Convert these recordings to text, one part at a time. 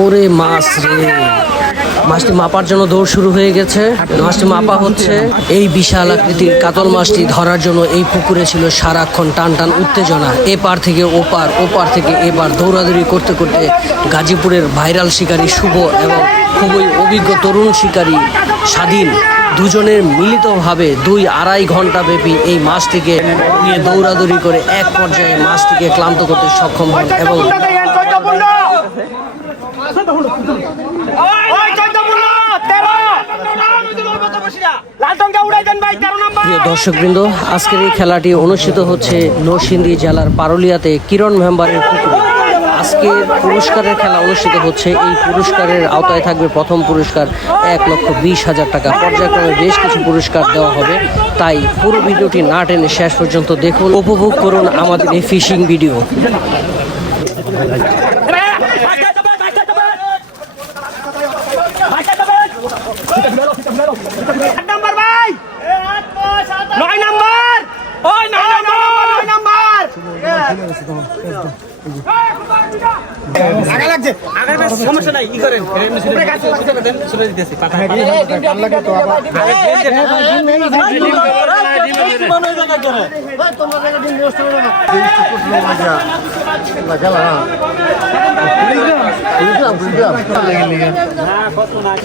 ওরে মাছ রে। মাছটি মাপার জন্য দৌড় শুরু হয়ে গেছে। মাছটি মাপা হচ্ছে। এই বিশাল আকৃতির কাতল মাছটি ধরার জন্য এই পুকুরে ছিল সারাক্ষণ টান টান উত্তেজনা। এপার থেকে ওপার ওপার থেকে এপার দৌড়াদৌড়ি করতে করতে গাজীপুরের ভাইরাল শিকারী শুভ এবং খুবই অভিজ্ঞ তরুণ শিকারী স্বাধীন দুজনের মিলিতভাবে দুই আড়াই ঘণ্টা ব্যাপী এই মাছটিকে নিয়ে দৌড়াদৌড়ি করে এক পর্যায়ে মাছটিকে ক্লান্ত করতে সক্ষম হন এবং প্রিয় দর্শকবৃন্দ, আজকের এই খেলাটি অনুষ্ঠিত হচ্ছে নরসিংদী জেলার পারুলিয়াতে কিরণ মেম্বারের পুকুরে। আজকের পুরস্কারের খেলা অনুষ্ঠিত হচ্ছে। এই পুরস্কারের আওতায় থাকবে প্রথম পুরস্কার এক লক্ষ বিশ হাজার টাকা। পর্যায়ক্রমে বেশ কিছু পুরস্কার দেওয়া হবে। তাই পুরো ভিডিওটি না টেনে শেষ পর্যন্ত দেখুন, উপভোগ করুন আমাদের এই ফিশিং ভিডিও। আট নম্বর ভাই নয় নম্বর ওই নয় নম্বর নয় নম্বর আগা লাগছে আগের বেশ সমস্যা নাই ই করেন উপরে কাজ চলে দিতেছি পাতা টঙ্কা লয়ে লাগবো ভাই লয়ে লাগবো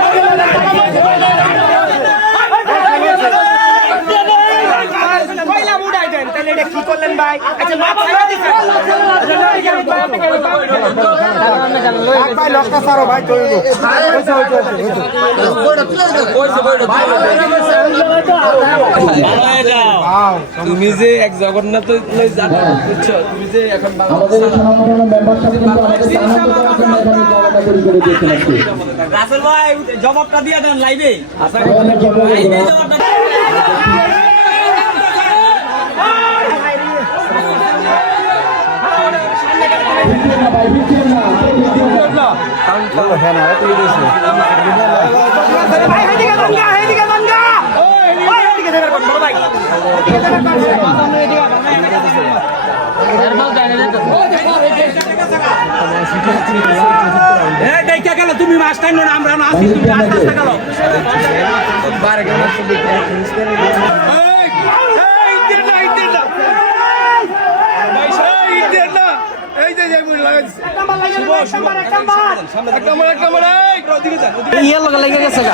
এটা কি করলেন ভাই? আচ্ছা ভাই সারো ভাই তুমি যে এক জগন্নাথ বুঝছ? তুমি যে এখন রাসেল ভাই জবাবটা দিয়ে দেন লাইভে লাইভে জবাবটা গেল তুমি মাছ টাইম না আমরা আসি তুমি আস্তে আস্তে গেল ইয়ে লগে লেগে গেছে গা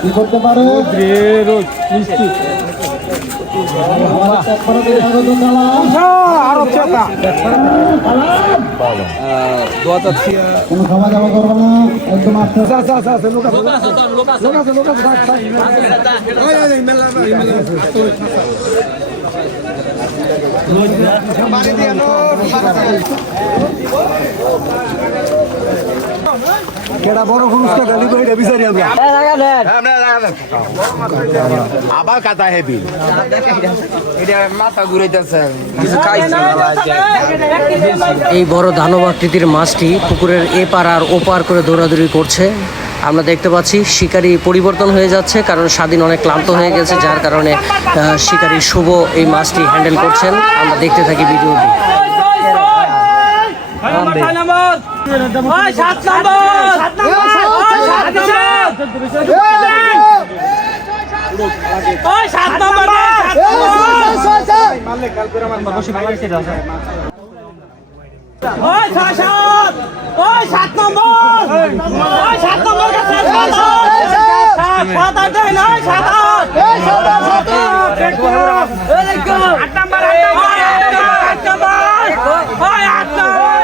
কি করতে পারে? কালাম কোনো খাওয়া দাওয়া করব না। একদম আস্তে কেডা বড় পুরস্কার গালি করে বিচারি আমরা আবার কাটা হেবি। মাথা ঘুরাইতেছে। এই বড় দানব আকৃতির মাছটি পুকুরের এপার আর ওপার করে দৌড়াদৌড়ি করছে। আমরা দেখতে পাচ্ছি শিকারি পরিবর্তন হয়ে যাচ্ছে কারণ স্বাধীন অনেক ক্লান্ত হয়ে গেছে যার কারণে আহ, শিকারি শুভ এই মাছটি হ্যান্ডেল করছেন। আমরা দেখতে থাকি ভিডিওটি ওই সাত নম্বর। সাত নম্বর। ওই সাত নম্বর সাত নম্বর। ওই ছয় সাত ওই সাত নম্বর ওই সাত নম্বর কে সাত সাত সাত সাত আট নয় নয় সাত আট আট নম্বর আট নম্বর ওই আট নম্বর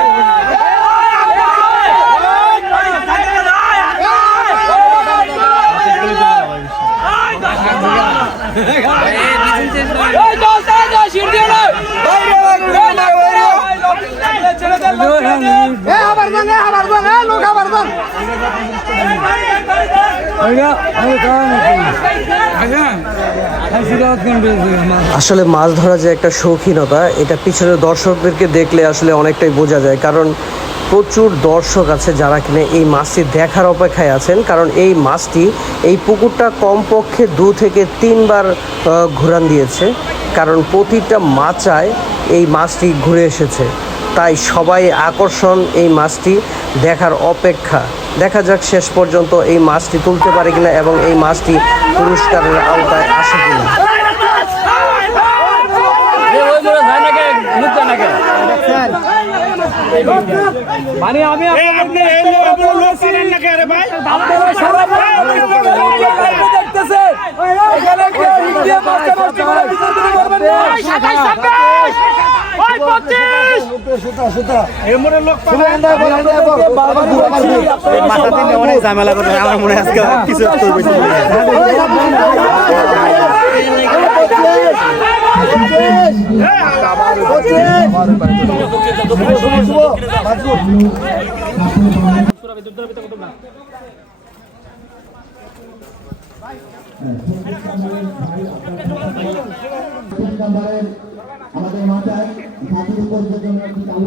আসলে মাছ ধরা যে একটা শৌখিনতা, এটা পিছনে দর্শকদেরকে দেখলে আসলে অনেকটাই বোঝা যায়। কারণ প্রচুর দর্শক আছে যারা কিনা এই মাছটি দেখার অপেক্ষায় আছেন। কারণ এই মাছটি এই পুকুরটা কমপক্ষে দু থেকে তিনবার ঘুরান দিয়েছে। কারণ প্রতিটা মাচায় এই মাছটি ঘুরে এসেছে। তাই সবাই আকর্ষণ এই মাছটি দেখার অপেক্ষা। দেখা যাক শেষ পর্যন্ত এই মাছটি তুলতে পারে কিনা এবং এই মাছটি পুরস্কারের আওতায় আসে কিনা। মানে আমি আপনি লোক চিনেন না কে রে ভাই সাতাইশ ছাব্বিশ ওই পঁচিশ অনেক ঝামেলা করে আমার মনে আজকে কিছু হইছে। আমাদের মাথায় জাতির উপর জন্য একটি চালু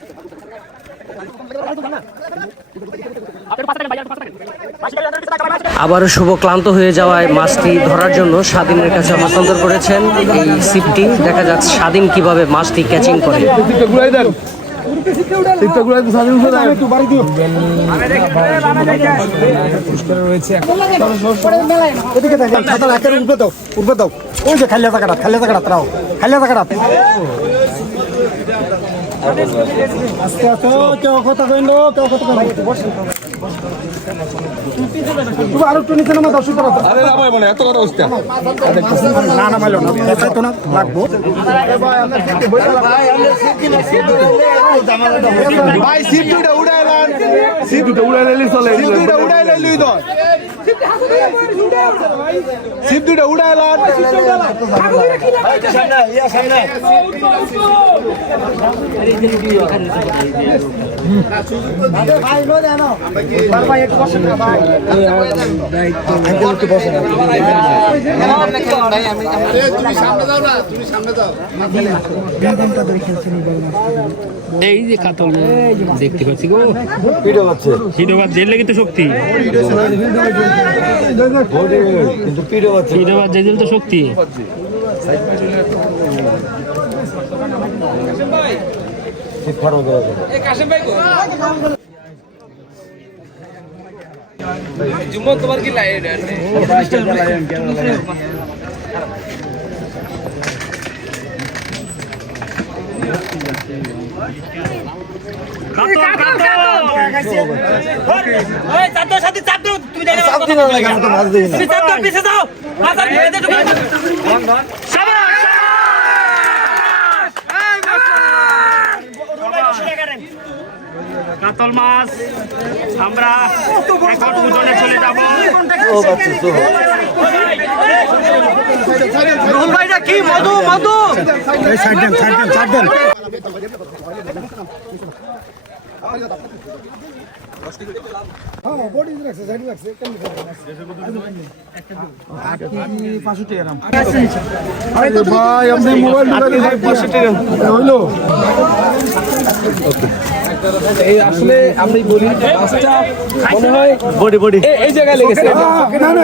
আবারও শুভ ক্লান্ত হয়ে যাওয়ায় মাছটি ধরার জন্য স্বাধীনের কাছে হস্তান্তর করেছেন। এই সিপটি দেখা যাচ্ছে স্বাধীন কীভাবে মাছটি ক্যাচিং করে। এদিকে দেখেন ছাতা একের উপরে দাও উপরে দাও। ওই যে খালিয়া জায়গাটা খালিয়া জায়গাটা রাও। খালিয়া জায়গাটা। আস্তে আস্তে কেউ কথা কইন কেউ কথা আরও একটু নিচে নামা দর্শক করা আরে না ভাই বলে এত কথা হচ্ছে না না না তো না লাগবো। ভাই চলে উড়াই লাইলি তো দুইটা উড়াই এই যে কাতল দেখতে পাচ্ছি গো। হিডোবাদ জেল লেগে তো শক্তি। ফিরে যেদিন তো শক্তি তোমার কি লাইট আছে ওই চাদ্দর সাথে চাদ্দর তুমি জায়গা চাদ্দর না লাগে আমি তো মাছ দেই না তুমি চাদ্দর পিছে যাও মাথার ভিতরে ঢুকে ধন ধন শাবাশ এই মাশাআল্লাহ কাতল মাছ আমরা এখন উঠোনে চলে যাব। রুহুল ভাইটা কি? মধু মধু। ভাই আপনি মোবাইল হইল? এই আসলে আমি বলি মনে হয় বডি বডি। এই- এই জায়গায় লেগেছে। না না